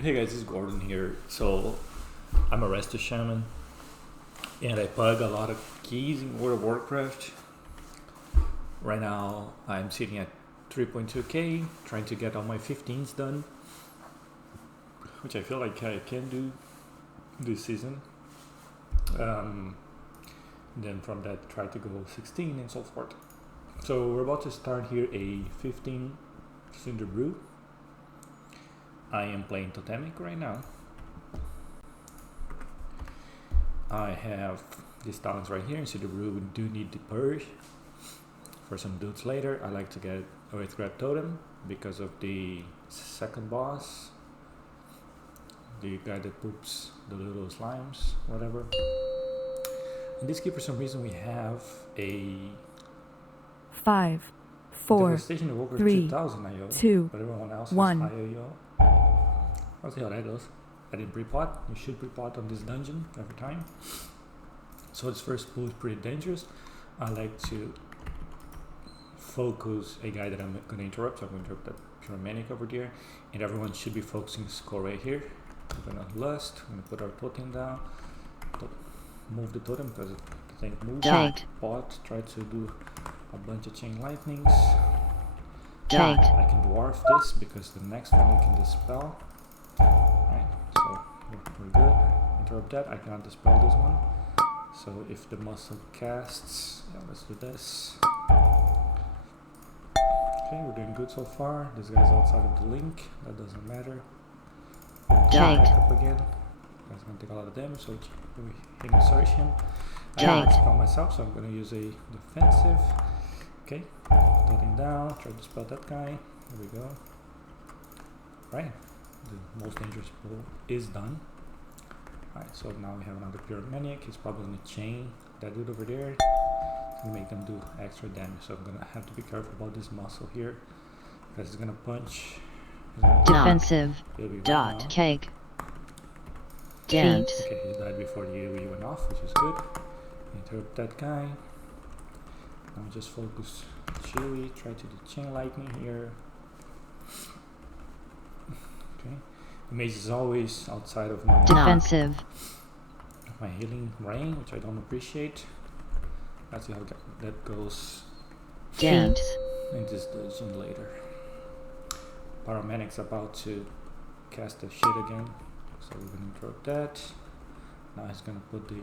Hey guys, it's Gordon here. So I'm a Resto Shaman and I PUG a lot of keys in World of Warcraft. Right now I'm sitting at 3.2k trying to get all my 15s done, which I feel like I can do this season. Then from that try to go 16 and so forth. So we're about to start here a 15 Cinderbrew. I am playing Totemic right now. I have these talents right here in Cinderbrew. We do need the purge for some dudes later. I like to get a Wraith Totem because of the second boss, the guy that poops the little slimes, whatever. In this key, for some reason, we have a 5, 4, 3, 2, but everyone else 1. has IOO. I'll see how that goes. I didn't pre-pot. You should pre-pot on this dungeon every time. So this first pool is pretty dangerous. I like to focus a guy that I'm going to interrupt. So I'm going to interrupt that Pyromaniac over there. And everyone should be focusing score right here. We're going to lust. We're going to put our totem down. Move the totem because the thing moves. Pot. Try to do a bunch of chain lightnings. I can dwarf this because the next one I can dispel. Right, so we're good. Interrupt that. I cannot dispel this one. So if the muscle casts, yeah, let's do this. Okay, we're doing good so far. This guy's outside of the link. That doesn't matter. Back up again. That's gonna take a lot of damage, so we can search him. I can dispel myself, so I'm gonna use a defensive. Okay, putting down. Try to dispel that guy. There we go. Right. The most dangerous pull is done. Alright, so now we have another Pyromaniac. He's probably going to chain that dude over there and make them do extra damage. So I'm going to have to be careful about this muscle here because he's going to punch. Defensive. Dot. Cake. Dance. Okay, he died before the AoE went off, which is good. Interrupt that guy. Now just focus Chewy. Try to do chain lightning here. Okay, the mage is always outside of my defensive, my healing rain, which I don't appreciate. Let's see how that goes. Dance in this dungeon later. Pyromanic's about to cast the shit again, so we're gonna interrupt that. Now he's gonna put the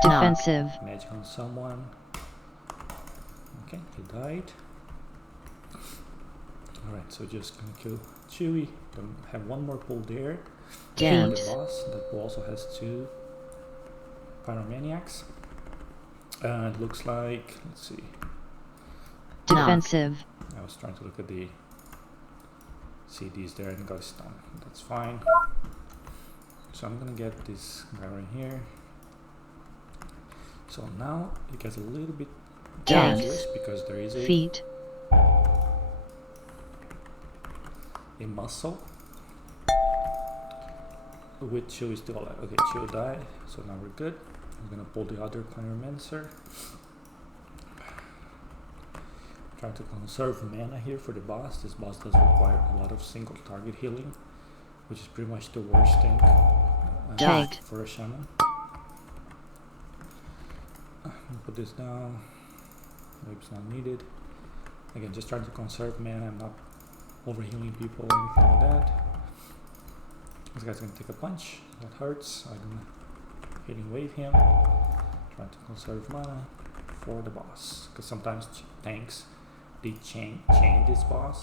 defensive magic on someone. Okay, he died. Alright, so just gonna kill Chewy. Gonna have one more pull there. Dance. The boss. That pull also has 2 Pyromaniacs. It looks like, let's see. Defensive. I was trying to look at the CDs there and got stunned. That's fine. So I'm gonna get this guy right here. So now it gets a little bit dangerous because there is a feet. A muscle with Chill is still alive. Okay, Chill died, so now we're good. I'm gonna pull the other Pyromancer. Trying to conserve mana here for the boss. This boss does require a lot of single target healing, which is pretty much the worst thing for a shaman. Put this down. Maybe it's not needed. Again, just trying to conserve mana. I'm not overhealing people or anything like that. This guy's gonna take a punch. That hurts. I'm gonna hitting wave him. Trying to conserve mana for the boss. Because sometimes tanks they chain this boss.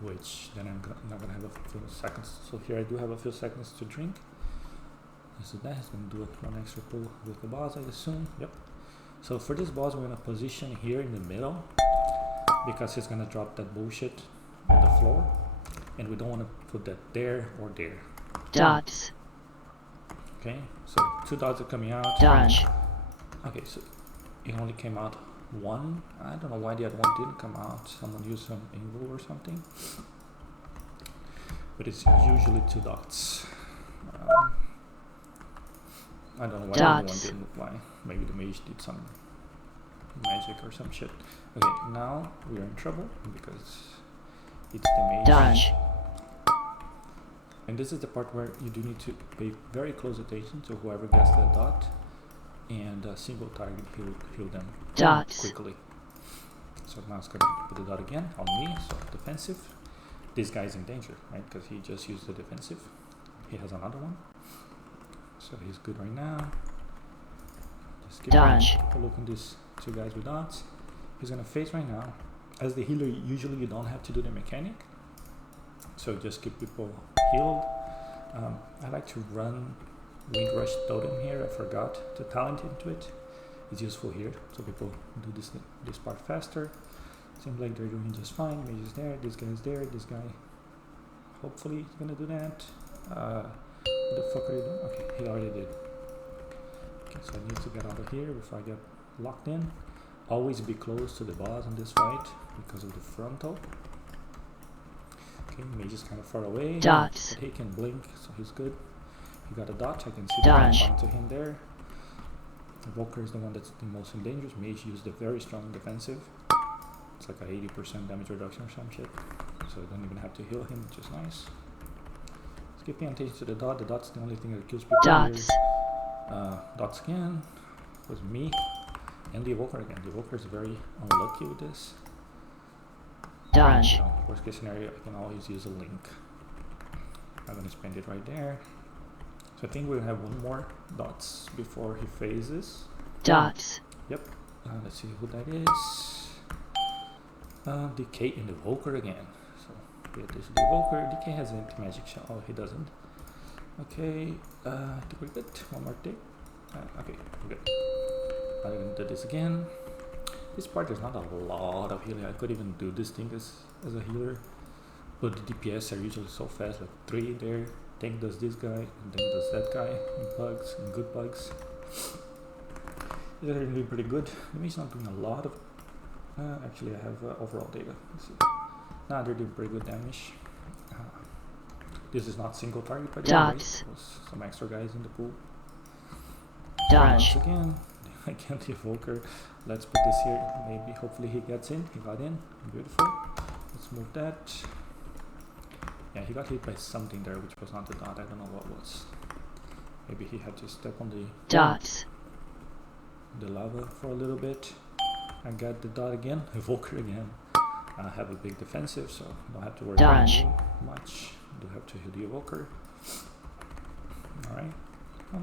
Which then I'm not gonna have a few seconds. So here I do have a few seconds to drink. So that is gonna do one extra pull with the boss, I assume. Yep. So for this boss we're gonna position here in the middle, because he's gonna drop that bullshit on the floor, and we don't want to put that there or there. Dots. Okay, so 2 dots are coming out. Dodge. Okay, so it only came out 1. I don't know why the other one didn't come out. Someone used some invul or something. But it's usually 2 dots. I don't know why the other one didn't apply. Maybe the mage did some magic or some shit. Okay, now we are in trouble because it's the mage. Dodge. And this is the part where you do need to pay very close attention to whoever gets the dot, and a single target heal them quickly. So now it's going to put the dot again on me, so defensive. This guy's in danger, right? Because he just used the defensive. He has another one. So he's good right now. Just keep looking these two guys with dots. He's going to face right now. As the healer, usually you don't have to do the mechanic. So just keep people healed. I like to run Windrush Totem here. I forgot to talent into it. It's useful here, so people do this part faster. Seems like they're doing just fine. Mage is there, this guy's there, this guy hopefully is gonna do that. What the fuck are you doing? Okay, he already did. Okay, so I need to get out of here before I get locked in. Always be close to the boss in this fight because of the frontal. Okay, Mage is kind of far away, but he can blink, so he's good. He got a dodge, I can see the one to him there. Evoker is the one that's the most in danger. Mage used a very strong defensive. It's like a 80% damage reduction or some shit. So you don't even have to heal him, which is nice. Just keep paying attention to the dot. The dot's the only thing that kills people here. Dots again. It was me. And the Evoker again. The Evoker is very unlucky with this. Dodge. So, worst case scenario, I can always use a link. I'm gonna spend it right there. So I think we'll have one more dots before he phases. Dots. Yep. Let's see who that is. DK in the Evoker again. So pay attention to the Evoker. DK has anti-magic shot. Oh, he doesn't. Okay. I think we're good. One more thing. Okay, we're good. I'm gonna do this again. This part there's not a lot of healing. I could even do this thing as a healer, but the DPS are usually so fast. Like 3 there. Tank does this guy, and then does that guy, and bugs, and good bugs. These are doing pretty good. The mage's not doing a lot of... actually, I have overall data. Let's see. Nah, they're doing pretty good damage. This is not single target, by the way. Right? Some extra guys in the pool. Once again, again the Evoker. Let's put this here. Maybe, hopefully he gets in. He got in. Beautiful. Let's move that. Yeah, he got hit by something there, which was not the dot. I don't know what was. Maybe he had to step on the lava for a little bit. I got the dot again, Evoker again. I have a big defensive, so don't have to worry about me much. Do have to hit the Evoker. Alright.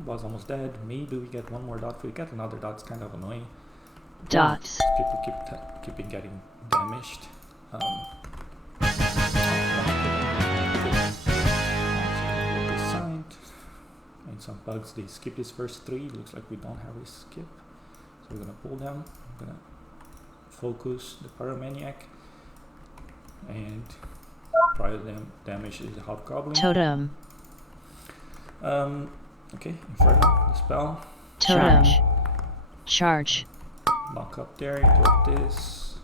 Boss almost dead. Maybe we get one more dot. If we get another dot, it's kind of annoying. Dots. People keep getting damaged. And some bugs, they skip this first 3. Looks like we don't have a skip. So we're gonna pull them. I'm gonna focus the Pyromaniac. And prior them damage is the Hobgoblin. Totem. Okay, Inferno, the spell. Totem. Charge. Knock up there, interrupt this.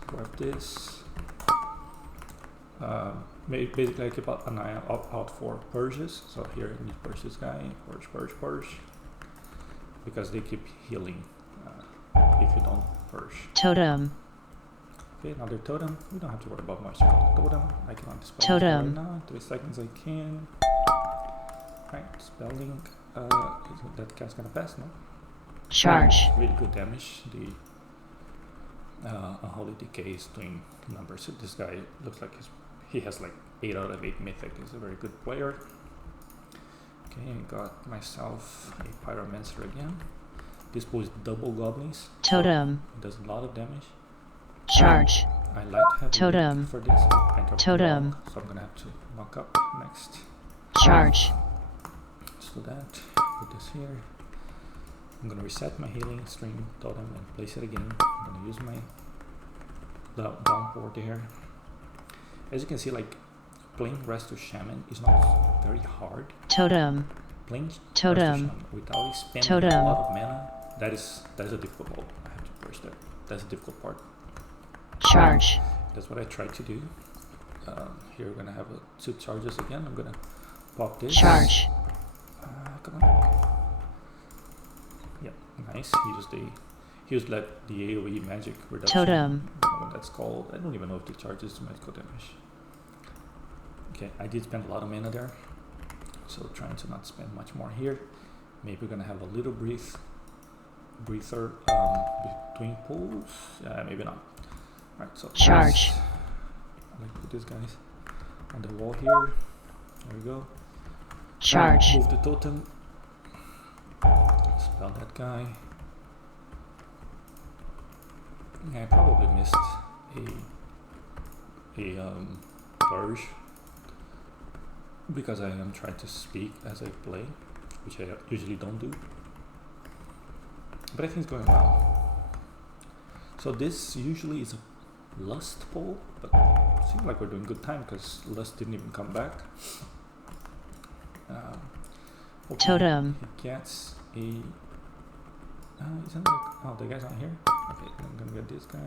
Basically I keep an eye out for purges. So here I need purge this guy, purge. Because they keep healing if you don't purge. Totem. Okay, another totem. We don't have to worry about much about the totem. I cannot dispel totem. Right now. 3 seconds I can. Right, spelling. That cast gonna pass, no? Charge. Really good damage. The Unholy Decay is doing numbers. So this guy looks like he has like 8 out of 8 mythic. He's a very good player. Okay, I got myself a Pyromancer again. This boy is double goblins. Totem. So it does a lot of damage. Charge. I like to have totem for this. Totem. Block, so I'm gonna have to knock up next. Charge. Let's do that. Put this here. I'm gonna reset my healing string totem and place it again. I'm gonna use my downpour there. As you can see, like playing Resto Shaman is not very hard. Totem. Playing totem without spending a lot of mana, that is a difficult part. I have to push that. That's a difficult part. Charge. That's what I try to do. Here we're gonna have 2 charges again. I'm gonna pop this. Charge. Come on. Yeah, nice. He used like the AoE magic reduction. Totem. I don't know what that's called. I don't even know if the charge is magical damage. Okay, I did spend a lot of mana there. so trying to not spend much more here. Maybe we're gonna have a little breather between pulls. Maybe not. Alright, so charge. I like to put these guys on the wall here. There we go. Charge. Move the totem. Spell that guy. Yeah, I probably missed a purge because I am trying to speak as I play, which I usually don't do. But I think it's going well. So this usually is a lust pull, but it seems like we're doing good time because lust didn't even come back. Okay, Totem. he gets a. Isn't like, oh, the guy's not here. Okay, I'm gonna get this guy.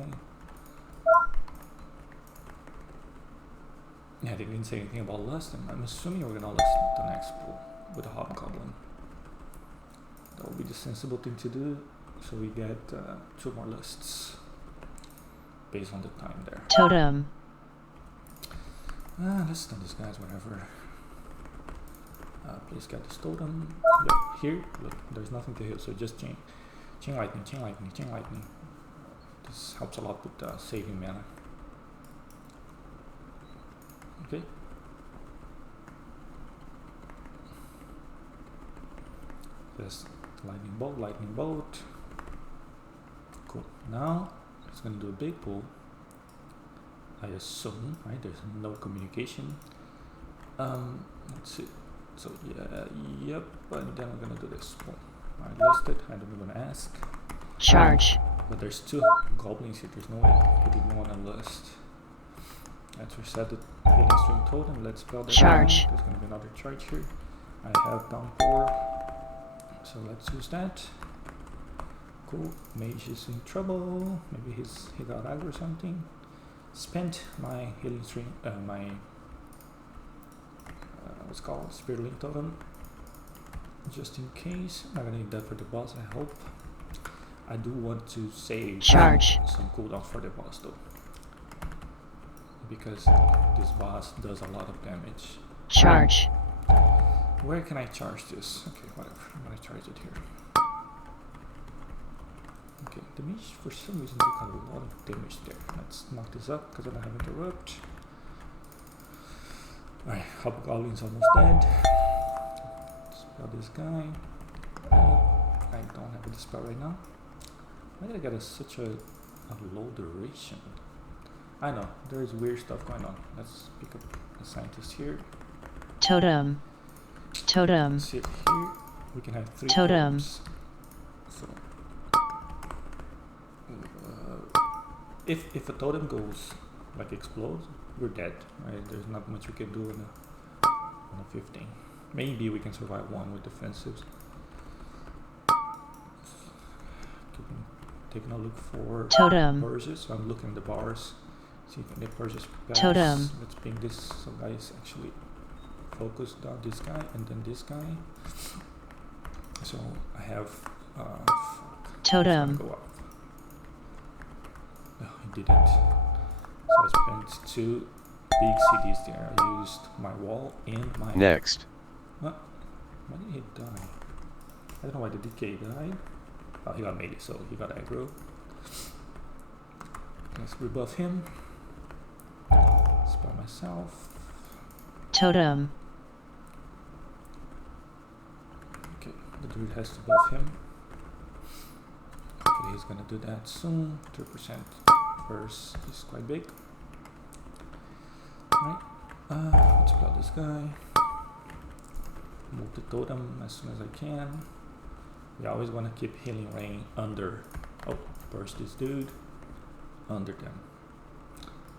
Yeah, they didn't say anything about lust, and I'm assuming we're gonna lust the next pull with a hobgoblin. That would be the sensible thing to do. So we get 2 more lusts based on the time there. Totem. Let's stun these guys, whatever. Please get this totem. Yep, here, look, there's nothing to heal, so just chain lightning, chain lightning, chain lightning. This helps a lot with saving mana. Okay. Just lightning bolt. Cool. Now it's gonna do a big pull. I assume, right? There's no communication. Let's see. So yeah, yep. And then we're gonna do this. Boom. I listed. I don't even ask. Charge. But there's 2 goblins here. There's no way he didn't want to list. Let's reset the healing stream totem. Let's spell that charge. down. There's gonna be another charge here. I have downpour, so let's use that. Cool. Mage is in trouble. Maybe he got aggro or something. Spent my healing stream. What's called Spirit Link totem. Just in case. I'm not gonna need that for the boss. I hope. I do want to save some cooldowns for the boss though, because this boss does a lot of damage. Charge. Where can I charge this? Okay, whatever. I'm gonna charge it here. Okay, the mage for some reason took a lot of damage there. Let's knock this up because I don't have interrupt. Alright, Hobgoblin's almost dead. Spell this guy. I don't have a dispel right now. Why did I get such a low duration? I know, there is weird stuff going on. Let's pick up a scientist here. Totem. Totem. Sit here. We can have 3 totem. totems. So, if a totem goes, like explodes, we're dead, right? There's not much we can do on a 15. Maybe we can survive 1 with defensives. Taking a look for purges. So I'm looking at the bars. See if I can get purges back. Totem. Let's ping this so guys actually focused on this guy and then this guy. So I have totem. Go up. No, I didn't. So I spent 2 big CDs there. I used my wall and my next. Why did he die? I don't know why the DK died. Oh, he got melee, so he got aggro. Let's rebuff him. Spell myself. Totem. Okay, the druid has to buff him. Okay, he's gonna do that soon. 2% first is quite big. Alright, let's spell this guy. Move the totem as soon as I can. We always want to keep healing rain under. Oh, burst this dude under them.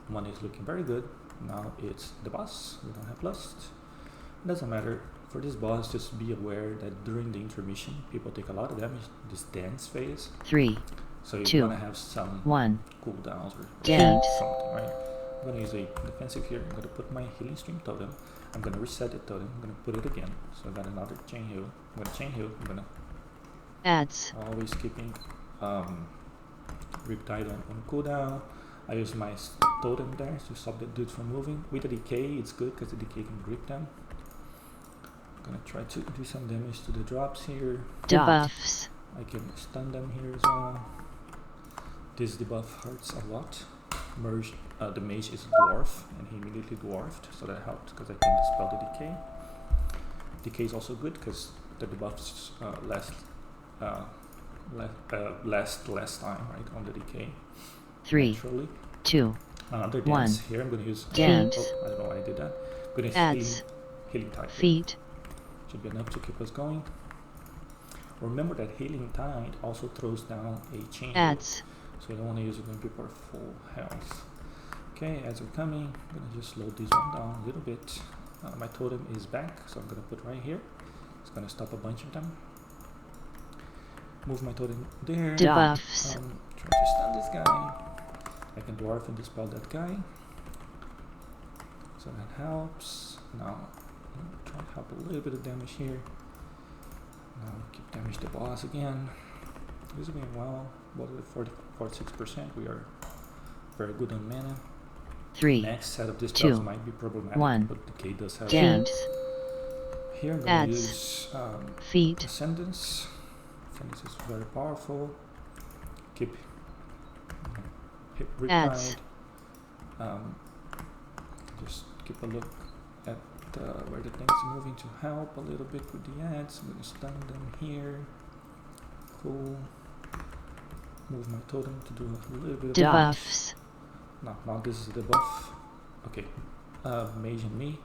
Money is looking very good. Now it's the boss. We don't have lust. Doesn't matter. For this boss, just be aware that during the intermission, people take a lot of damage. This dance phase. 3, so you're gonna have some 1 cooldowns or dance. something, right? I'm gonna use a defensive here. I'm gonna put my healing stream totem. I'm gonna reset the totem. I'm gonna put it again. So I got another chain heal. I'm gonna chain heal. I'm gonna adds. always keeping Riptide on cooldown. I use my totem there to stop the dude from moving. With the decay, it's good because the decay can grip them. gonna try to do some damage to the drops here. Debuffs. I can stun them here as well. This debuff hurts a lot. The mage is dwarf, and he immediately dwarfed, so that helped because I can dispel the decay. Decay is also good because the debuffs last less time, right, on the decay. 3, naturally. 2, Another 1. dance here. I'm going to use Dance. Oh, I don't know why I did that. I'm going to Adds. use healing tide. Feet. Should be enough to keep us going. Remember that healing tide also throws down a chain. Adds. So you don't want to use it when people are full health. Okay, as we're coming, I'm going to just slow this one down a little bit. My totem is back, so I'm going to put right here. It's going to stop a bunch of them. Move my totem there. Debuffs. Try to stun this guy. I can dwarf and dispel that guy. So that helps. Now, try to help a little bit of damage here. Now, keep damage the boss again. This is going well. What is it? 46%. We are very good on mana. 3, Next set of two, dispels might be problematic, 1. but Decay does have Dance. Here I'm going to Adds. use Feet. Ascendance. Ascendance is very powerful. Keep hit Adds. Riptide. Just keep a look at where the things are moving to help a little bit with the ads. I'm going to stun them here. Cool. Move my totem to do a little bit of damage. Debuffs. Now this is the buff. Okay. Mage and me.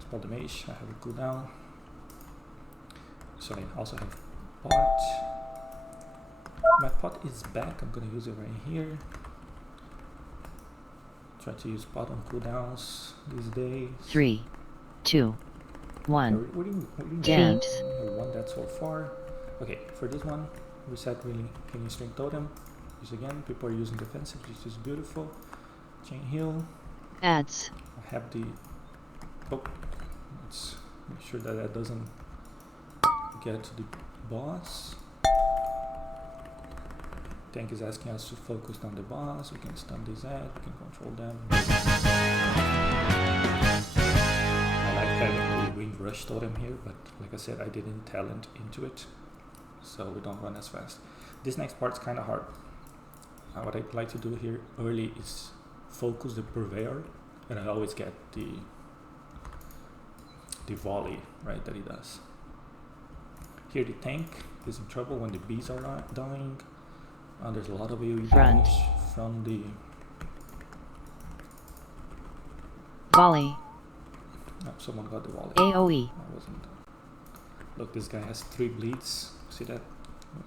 Spell the mage. I have a cooldown. So I also have pot. My pot is back. I'm gonna use it right here. Try to use pot on cooldowns these days. 3, 2, 1. We're doing Dance. We won that so far. Okay, for this one, reset really healing strength totem. Use again. People are using defensive, which is beautiful. Chain heal. Adds. I have the. Oh, let's make sure that that doesn't get to the boss. Tank is asking us to focus on the boss. We can stun this ad. We can control them. I like having the wind rush totem here, but like I said, I didn't talent into it, so we don't run as fast. This next part's kind of hard. What I like to do here early is focus the purveyor, and I always get the volley, right, that he does. Here the tank is in trouble when the bees are dying. There's a lot of AoE damage from the Volley. Oh, someone got the volley. AoE. I wasn't. Look, this guy has 3 bleeds. See that?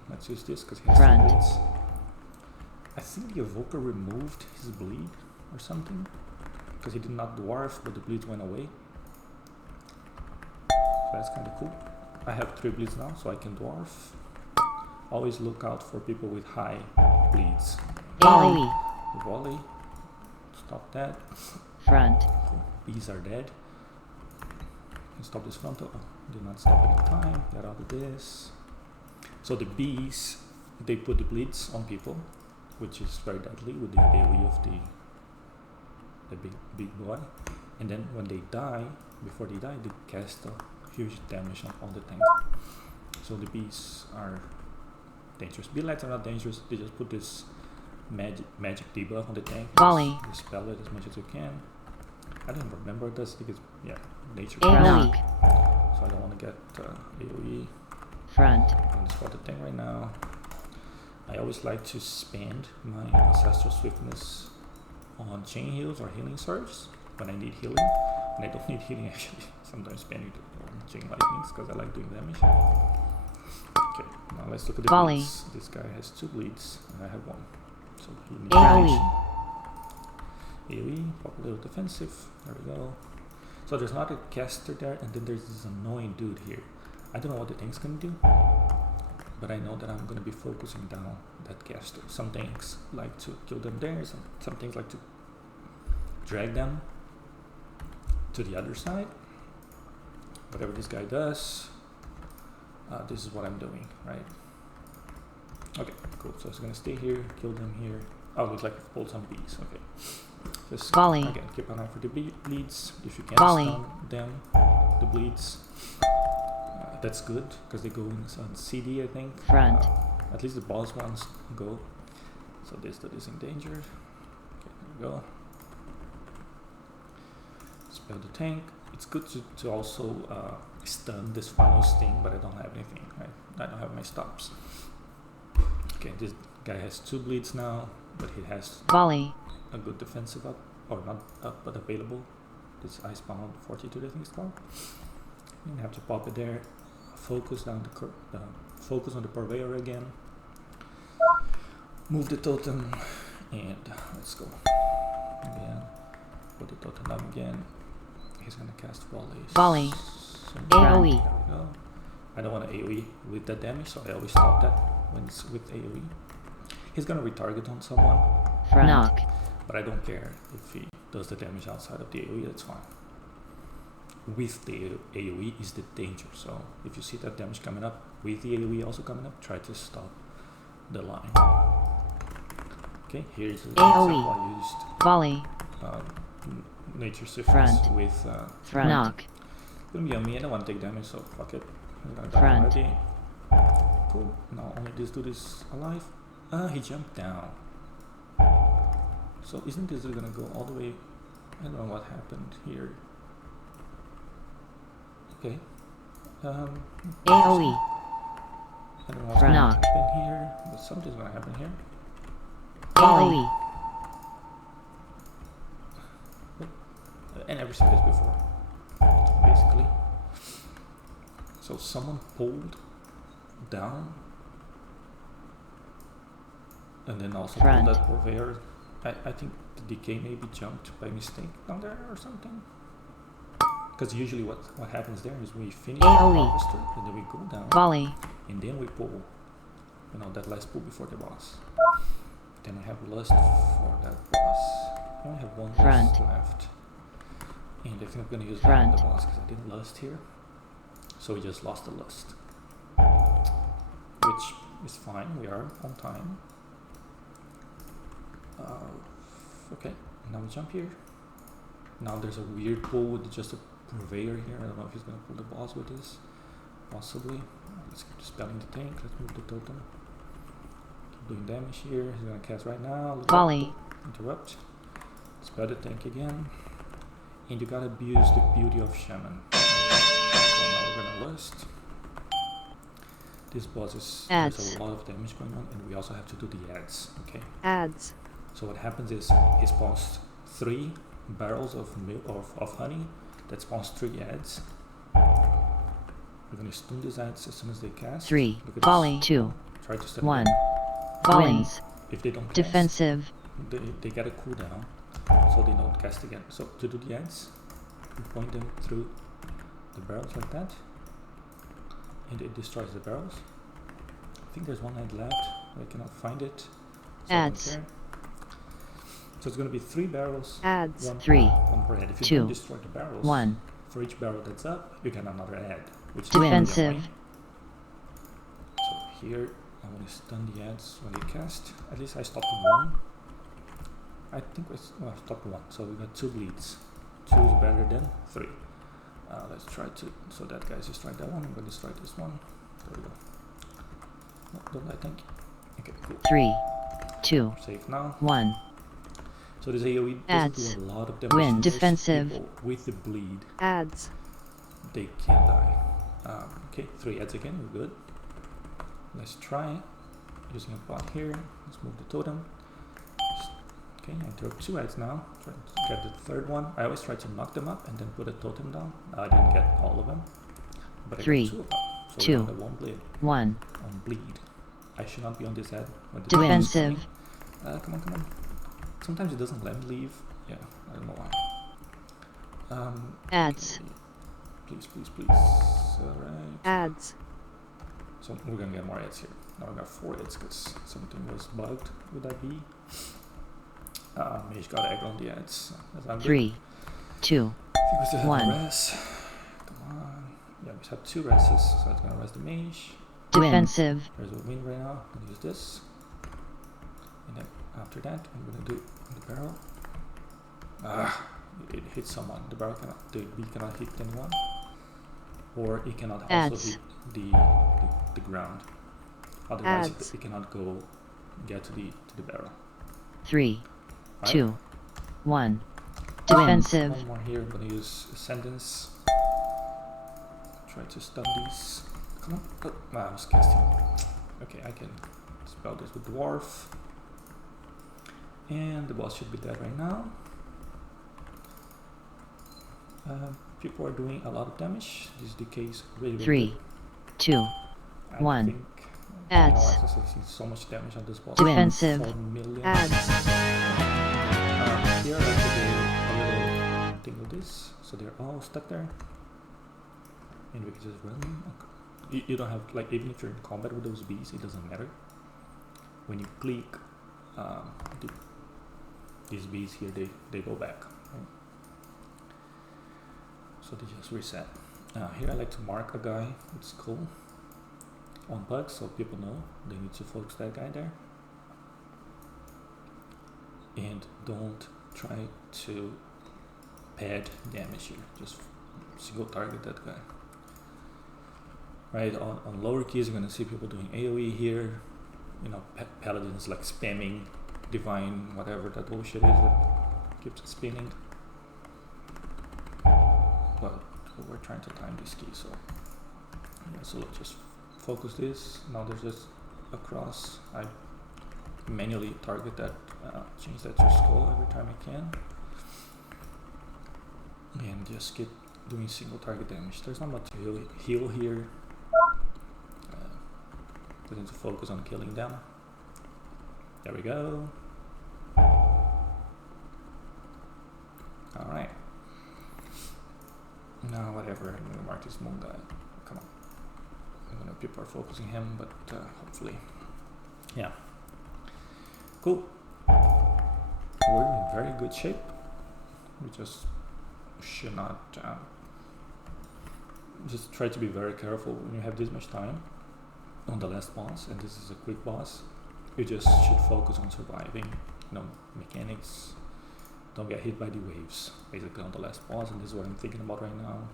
Let's use this because he has 3 bleeds. I think the evoker removed his bleed or something, because he did not dwarf, but the bleeds went away. So that's kind of cool. I have 3 bleeds now, so I can dwarf. Always look out for people with high bleeds. AoE. The volley. Stop that. Front. Cool. Bees are dead. Can stop this frontal. Oh, did not stop it in time. Get out of this. So the bees, they put the bleeds on people, which is very deadly with the AoE of the big boy. And then when they die, before they die, they cast a huge damage on the tank. So the bees are dangerous. Bee lights are not dangerous. They just put this magic debuff on the tank. Volley. Just dispel it as much as you can. I don't remember this because nature. AoE. So I don't want to get AoE. Front. I'm going to spot the tank right now. I always like to spend my ancestral swiftness on chain heals or healing surges when I need healing. When I don't need healing, actually, sometimes spending it on chain lightnings because I like doing damage. Okay, now let's look at the Volley. bleeds. This guy has 2 bleeds and I have 1. So he needs AoE. AoE, pop a little defensive. There we go. So there's not a caster there, and then there's this annoying dude here. I don't know what the tank's gonna do, but I know that I'm gonna be focusing down that caster. Some tanks like to kill them there, some tanks like to drag them to the other side. Whatever this guy does, this is what I'm doing, right? Okay, cool. So it's gonna stay here, kill them here. Oh, looks like I've pulled some bees. Okay. Just Volley. again, keep an eye for the bleeds. If you can Volley. stun them, the bleeds. That's good because they go on CD, I think. Front. At least the boss ones go. So this dude is in danger. Okay, there we go. Spell the tank. It's good to also stun this final sting, but I don't have anything. Right? I don't have my stops. Okay, this guy has 2 bleeds now, but he has volley, a good defensive up, or not up, but available. This Icebound Fortitude, I think it's called. You have to pop it there. Focus down focus on the Purveyor again. Move the totem, and let's go. Again, put the totem down again. He's gonna cast volley. Volley. There AoE. we go. I don't want to AoE with that damage, so I always stop that when it's with AoE. He's gonna retarget on someone. Knock. But I don't care if he does the damage outside of the AoE, that's fine. With the AoE is the danger, so if you see that damage coming up, with the AoE also coming up, try to stop the line. Okay, here's the AoE. I used Volley. Nature Swiftness Front. with Knock. It's gonna be on me, I don't want to take damage, so fuck it. I'm gonna die Front. already. Cool, now only this dude is alive. He jumped down. So isn't this gonna go all the way? I don't know what happened here. Okay. AoE. I don't know what's gonna Knock. happen here, but something's gonna happen here. Volley. I never seen this before, basically. So someone pulled down and then also Front. pulled that Purveyor. I think the DK maybe jumped by mistake down there or something. Because usually what happens there is we finish the AoE. harvester and then we go down Volley. and then we pull, that last pull before the boss. Then we have lust for that boss. I only have 1 Front. lust left. And I think I'm gonna use that on the Front. boss because I didn't lust here. So we just lost the lust. Which is fine, we are on time. Okay, now we jump here. Now there's a weird pull with just a Purveyor here. I don't know if he's gonna pull the boss with this. Possibly. Let's keep dispelling the tank. Let's move the totem. Keep doing damage here. He's gonna cast right now. Volley. Interrupt. Spell the tank again. And you gotta abuse the beauty of Shaman. So now we're gonna lust. This boss is there's a lot of damage going on, and we also have to do the adds. Okay. Adds. So what happens is he spawns 3 barrels of honey that spawns 3 adds. We're gonna stun these adds as soon as they cast. 3. Look at Volley. this. 2. Try to stun 1. them. Volleys. If they don't cast, Defensive. they get a cooldown, so they don't cast again. So to do the adds, you point them through the barrels like that, and it destroys the barrels. I think there's 1 ad left. I cannot find it. So Adds. So it's going to be 3 barrels. Adds. 3. 1 per ad. If you 2. don't destroy the barrels, 1. for each barrel that's up, you get another ad, which is Defensive. really annoying. So here, I want to stun the ads when they cast. At least I stopped 1. I think I stopped 1. So we got 2 bleeds. 2 is better than 3. Let's try to. So that guy's destroyed that one. I'm going to destroy this one. There we go. No, don't I think? Okay, cool. 3. 2. Safe now. 1. So this AoE Adds. doesn't do a lot of damage. Win. to those Defensive. people with the bleed. Adds. They can't die. Okay, 3 adds again. We're good. Let's try using a bot here. Let's move the totem. Okay, I took 2 adds now. Try to get the 3rd one. I always try to knock them up and then put a totem down. I didn't get all of them, but I 3. got 2 of them. So 2. we got a 1 bleed. 1. On bleed. I should not be on this ad. When the Defensive. damage is coming. Come on. Sometimes it doesn't let me leave. Yeah, I don't know why. Adds. Okay. Please. Alright. Adds. So we're gonna get more ads here. Now we got 4 ads because something was bugged. Would that be? Mage got egg on the ads. 3. 2. I think we still have 1. a res. Come on. Yeah, we have 2 reses, so it's gonna res the mage. Defensive. There's a win right now. I'm gonna use this. And then after that, I'm gonna do the barrel. It hits someone. The barrel cannot. The bee cannot hit anyone. or it cannot also hit the ground. Otherwise, it cannot get to the barrel. 3, Right? 2, 1. Defensive. One more here. I'm gonna use Ascendance. Try to stun these. Come on. Oh, I was casting. Okay, I can spell this with Dwarf. And the boss should be dead right now. People are doing a lot of damage. This decays really, really 3, good. 2, I 1. think, Adds. I've seen so much damage on this boss. Defensive. 4 million. Adds. Here I like to do a little thing with this, so they're all stuck there. And we can just run. Okay. You don't have, like, even if you're in combat with those bees, it doesn't matter. When you click these bees here, they go back. Right? So they just reset. Here I like to mark a guy with skull on PUG, so people know they need to focus that guy there. And don't try to pad damage here, just single target that guy. Right, on lower keys you're gonna see people doing AoE here, you know, paladins like spamming divine, whatever that bullshit is that keeps spinning. But we're trying to time this key, so yeah, so let's just focus this. Now there's just a cross. I manually target that, change that to skull every time I can, and just keep doing single target damage. There's not much to heal here. I need to focus on killing them. There we go. Alright. Now whatever, I'm gonna mark this moon guy. Come on. I don't know if people are focusing him, but hopefully. Yeah. Cool. We're in very good shape. We just should not just try to be very careful when you have this much time on the last boss, and this is a quick boss. You just should focus on surviving, you know, mechanics. Don't get hit by the waves, basically, on the last boss, and this is what I'm thinking about right now.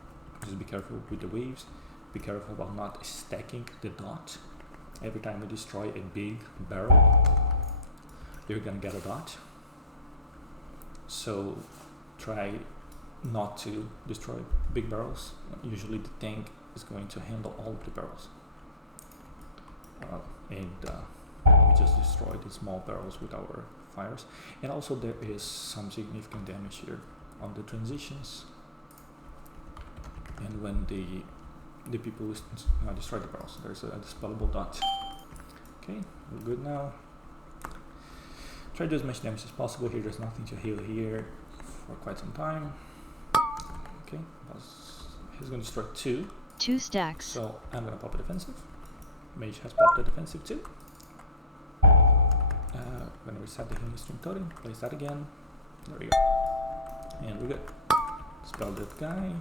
Just be careful with the waves. Be careful about not stacking the dot. Every time you destroy a big barrel, you're gonna get a dot. So try not to destroy big barrels. Usually the tank is going to handle all of the barrels. We just destroyed the small barrels with our fires. And also there is some significant damage here on the transitions. And when the people destroy the barrels, there's a dispellable dot. Okay, we're good now. Try to do as much damage as possible here. There's nothing to heal here for quite some time. Okay, he's going to destroy 2. 2 stacks. So I'm going to pop a defensive. Mage has popped a defensive too. I'm going to reset the healing stream totem. Place that again. There we go. And we're good. Spell that guy.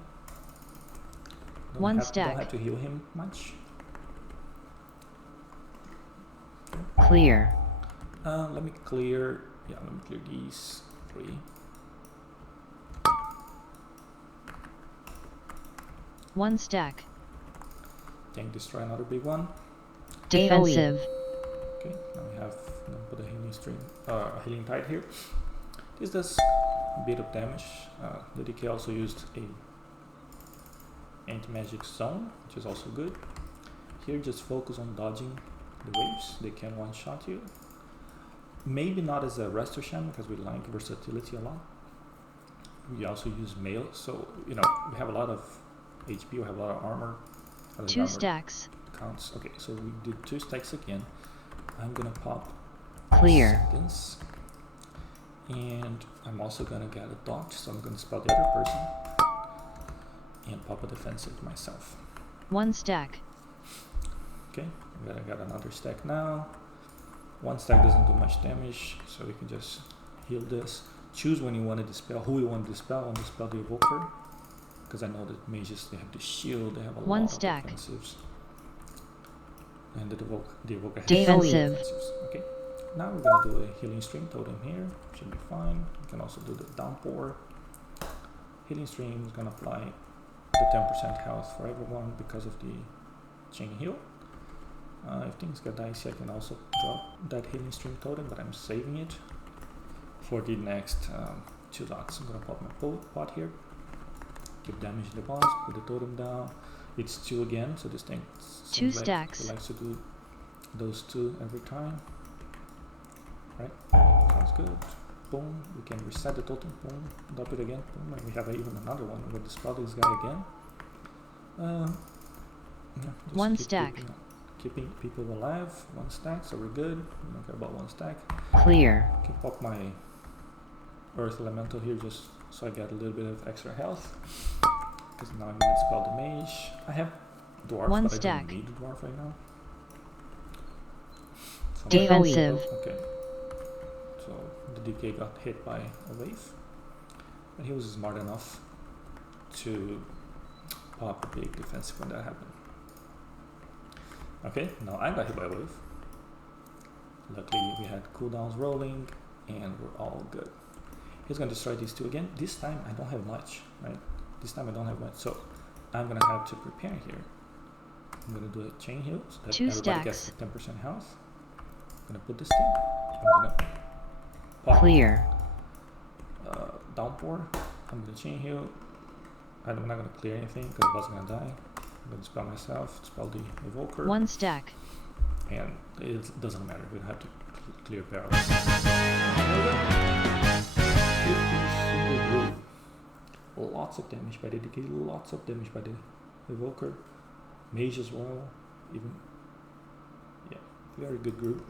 One stack. Don't have to heal him much. Clear. Let me clear. Yeah, let me clear these 3. One stack. Tank destroy another big one. Defensive. Okay, now we have put a healing stream, healing tide here. This does a bit of damage. The DK also used a anti-magic zone, which is also good. Here, just focus on dodging the waves. They can one-shot you. Maybe not as a Resto Shaman, because we like versatility a lot. We also use mail, so you know we have a lot of HP. We have a lot of armor. 2 stacks. Counts. Okay, so we did 2 stacks again. I'm gonna pop clear seconds, and I'm also gonna get a dot, so I'm gonna spell the other person and pop a defensive myself. 1 stack. Okay, I got another stack now. 1 stack doesn't do much damage, so we can just heal this. Choose when you want to dispel, who you want to dispel. I want to dispel the evoker, because I know that mages, they have the shield, they have a lot of defensives. And the evoker has defensive. Okay, now we're gonna do a healing stream totem here. Should be fine. You can also do the downpour. Healing stream is gonna apply the 10% health for everyone because of the chain heal. If things get dicey, I can also drop that healing stream totem, but I'm saving it for the next 2 dots. I'm gonna pop my pot here, give damage to the boss, put the totem down. It's 2 again, so this thing 2 seems stacks. like it likes to do those 2 every time. Right? Sounds good. Boom. We can reset the totem. Boom. Drop it again. Boom. And we have even another one. We're going to spell this guy again. Yeah, 1 stack. Keeping people alive. 1 stack, so we're good. We don't care about 1 stack. Clear. I can pop my Earth Elemental here just so I get a little bit of extra health. Because now I'm going to spell the mage. I have dwarf, 1 but stack. I don't need a dwarf right now. So Defensive. okay. So the DK got hit by a wave, and he was smart enough to pop a big defensive when that happened. Okay, now I got hit by a wave. Luckily we had cooldowns rolling and we're all good. He's gonna destroy these 2 again. This time I don't have much, right? This time I don't have much, so I'm gonna have to prepare here. I'm gonna do a chain heal so that 2 everybody stacks. gets 10% health. I'm gonna put this thing. I'm gonna pop. Clear. Downpour. I'm gonna chain heal. I'm not gonna clear anything because I was gonna die. I'm gonna spell myself, spell the evoker. 1 stack. And it doesn't matter, we don't have to clear barrels. 15 Cinderbrew. Lots of damage by the DK, lots of damage by the evoker. Mage as well. Even, yeah, very good group.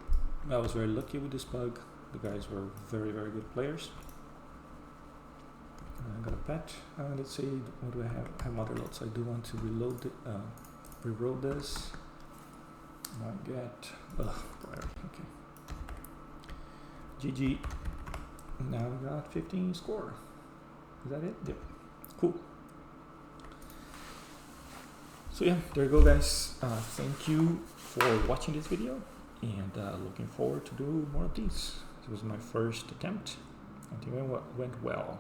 I was very lucky with this PUG. The guys were very, very good players. I got a pet. Let's see, what do I have? I have mother loads. I do want to reload it, reroll this. I get priority. Okay. GG. Now we got 15 score. Is that it? Yep. Cool. So yeah, there you go, guys. Thank you for watching this video, and looking forward to do more of these. This was my first attempt. I think it went well.